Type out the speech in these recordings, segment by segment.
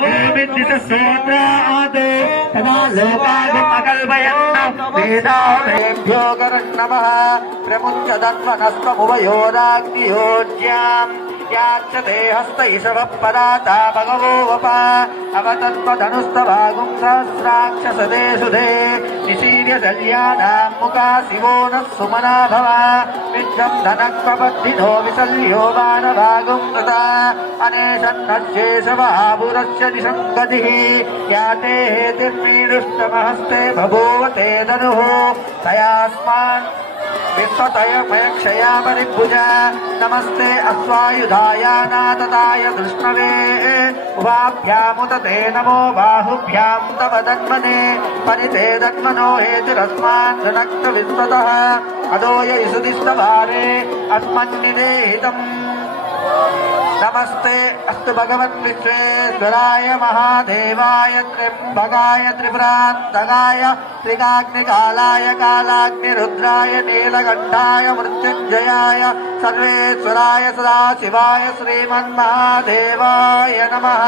भूमिद्दिशस्तोत्रादो तदा लोकागमकल्पयन् वेदाभ्यो नमः प्रमुच्य दत्वनस्त्वमुभयोराग्नियोज्याम् याच्यते हस्तैषवपराता भगवो वपा अवतत्त्वधनुस्तभागुं सहस्राक्षसदे सुधे निशीर्य शल्यानां मुखा शिवो नः सुमना भव विद्यं धनक्वबद्धिनो विशल्यो मानभागुं कृता अनेशन्नशेषवापुरस्य निषङ्गतिः याते हेतिर्मीडुष्टमहस्ते बभूवते धनुः तयास्मान् विश्वतयमयक्षयामरिभुजा नमस्ते अश्वायुधाय नादताय कृष्णवे उभाभ्यामुदते नमो बाहुभ्यां तव दन्मने परिते दन्मनो हेतुरस्मान् धनक्त विश्वतः अदोय इसुदिस्तभारे अस्मन्निदेहितम् नमस्ते अस्तु भगवन् विश्वेश्वराय महादेवाय त्र्यम्बकाय त्रिपुरान्तकाय त्रिकाग्निकालाय कालाग्निरुद्राय नीलकण्ठाय मृत्युञ्जयाय सर्वेश्वराय सदाशिवाय श्रीमन्महादेवाय नमः।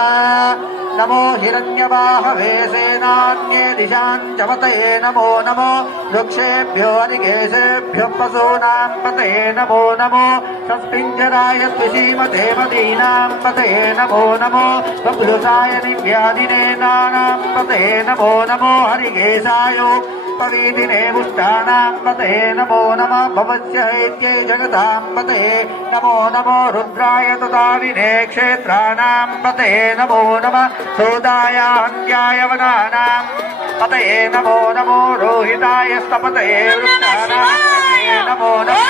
नमो हिरण्यबाहवे सेनान्ये दिशाञ्चपतये नमो नमो वृक्षेभ्यो अनिकेशेभ्यो पशूनां पतये नमो नमो सस्पिञ्जराय द्विषीमते मदीनां पतये नमो नमो बबुलुसाय निव्यादिने नानां पतये नमो नमो हरिकेशाय पवीदिने पुष्टानां पतये नमो नमः भवस्य हैत्यै जगतां पतये नमो नमो रुद्राय तदाविने क्षेत्राणां पतये नमो नमः सोदाय हन्त्याय वनानां पतये नमो नमो रोहिताय स्तपतये वृक्षाणां पतये नमो नमः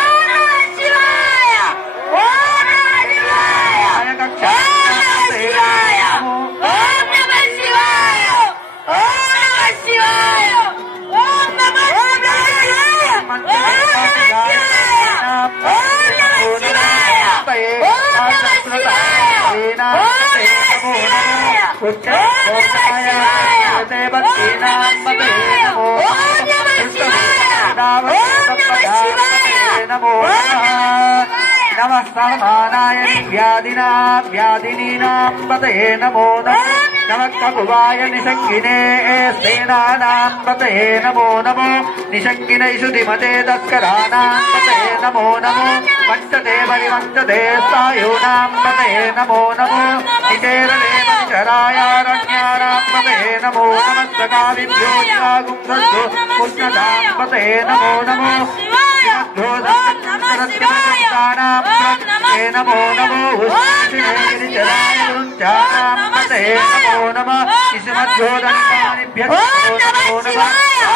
नमः समानाय व्याधिनां व्याधिनीनां पतये नमो नमः नमः ककुवाय निषङ्गिने सेनानां पतये नमो नमो निषङ्गिनैषु धीमते तस्कराणां पतये नमो नमो वञ्चते परिवञ्चते सायूनां पतये नमो नमो निचेरले मनिचरायारण्यानां पतये नमो नमः सकादिभ्यो जागुंसस्तु पुष्णदां पतये नमो नमो नमो नमो गिरिजराय पतये नमो नमः किस्मद्योदनिभ्यः नमो नमः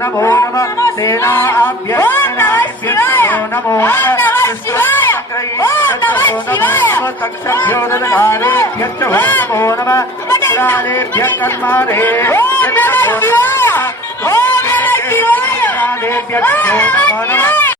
नमो नमः सेनाभ्यो नमो तक्षभ्यो दधारेभ्यो नमो नमः प्राणेभ्यः कर्मारेभ्यो नमो नमः